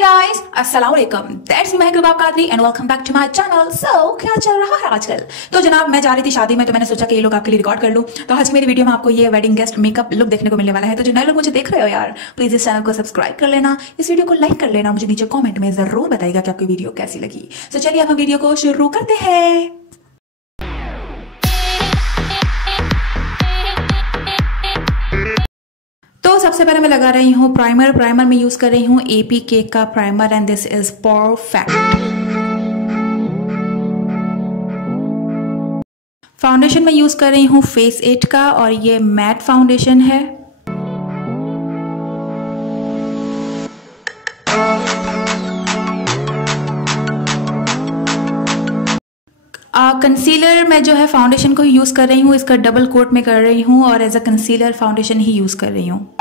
Hey guys, अस्सलाम वालेकुम। That's me Mahak Qadri and welcome back to my channel। So क्या चल रहा है आजकल? तो जनाब मैं जा रही थी शादी में, तो मैंने सोचा कि ये लोग आपके लिए रिकॉर्ड कर लूं। तो आज की मेरी वीडियो में आपको ये वेडिंग गेस्ट मेकअप लुक देखने को मिलने वाला है। तो जो नए लोग मुझे देख रहे हो यार, प्लीज इस चैनल को सब्सक्राइब कर लेना, इस वीडियो को लाइक कर लेना, मुझे नीचे कॉमेंट में जरूर बताइएगा कि आपकी वीडियो कैसी लगी। तो चलिए अब हम वीडियो को शुरू करते हैं। तो सबसे पहले मैं लगा रही हूँ प्राइमर में यूज कर रही हूँ एपी केक का primer and this is perfect. Foundation में यूज कर रही हूँ फेस 8 का और ये मैट फाउंडेशन है। कंसीलर में जो है फाउंडेशन को ही यूज कर रही हूँ, इसका डबल कोट में कर रही हूँ और एज अ कंसीलर फाउंडेशन ही यूज कर रही हूँ।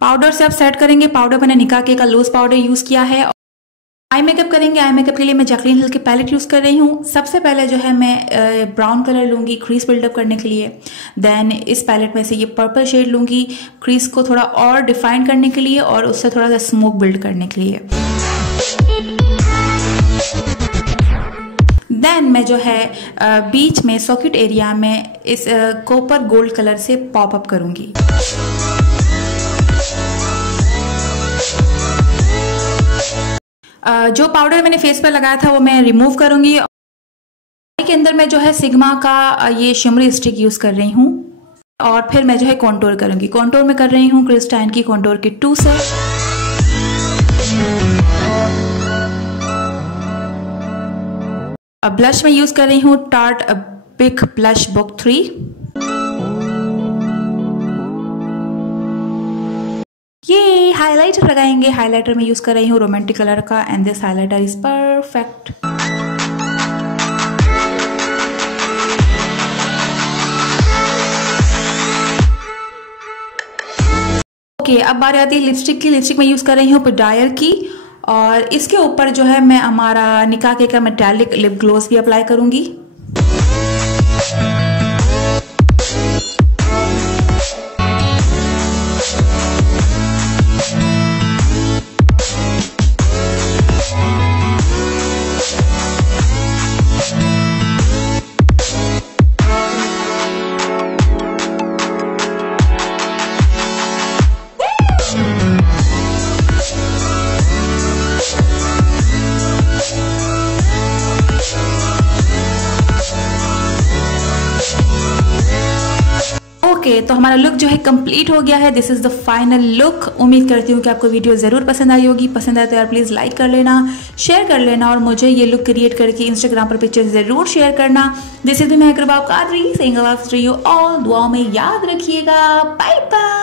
पाउडर से आप सेट करेंगे। पाउडर मैंने निकाह के का लूज पाउडर यूज किया है। आई मेकअप करेंगे। आई मेकअप के लिए मैं जैकलीन हिल की पैलेट यूज कर रही हूँ। सबसे पहले जो है मैं ब्राउन कलर लूंगी क्रीज बिल्डअप करने के लिए। देन इस पैलेट में से ये पर्पल शेड लूंगी क्रीज को थोड़ा और डिफाइन करने के लिए और उससे थोड़ा सा स्मोक बिल्ड करने के लिए। देन मैं जो है बीच में सॉकेट एरिया में इस कॉपर गोल्ड कलर से पॉप अप करूंगी। जो पाउडर मैंने फेस पर लगाया था वो मैं रिमूव करूंगी। के अंदर मैं जो है सिग्मा का ये शिमरी स्टिक यूज कर रही हूँ और फिर मैं जो है कॉन्टोर करूंगी। कॉन्टोर में कर रही हूँ क्रिस्टाइन की कॉन्टोर की 2 से। ब्लश में यूज कर रही हूँ टार्ट बिग ब्लश बुक 3। ये हाइलाइटर लगाएंगे। हाइलाइटर में यूज कर रही हूँ रोमांटिक कलर का and this highlighter is perfect. Okay, अब बारी आती है लिपस्टिक की। लिपस्टिक में यूज कर रही हूँ डायर की और इसके ऊपर जो है मैं हमारा निकाह के का मेटालिक लिप ग्लोस भी अप्लाई करूंगी। ओके, तो हमारा लुक जो है कंप्लीट हो गया है। This is the final look. उम्मीद करती हूँ कि आपको वीडियो जरूर पसंद आई होगी। पसंद आए तो यार प्लीज लाइक कर लेना, शेयर कर लेना और मुझे ये लुक क्रिएट करके इंस्टाग्राम पर पिक्चर जरूर शेयर करना। This is Mehak Qadri saying I love you all. दुआ में याद रखिएगा। Bye bye.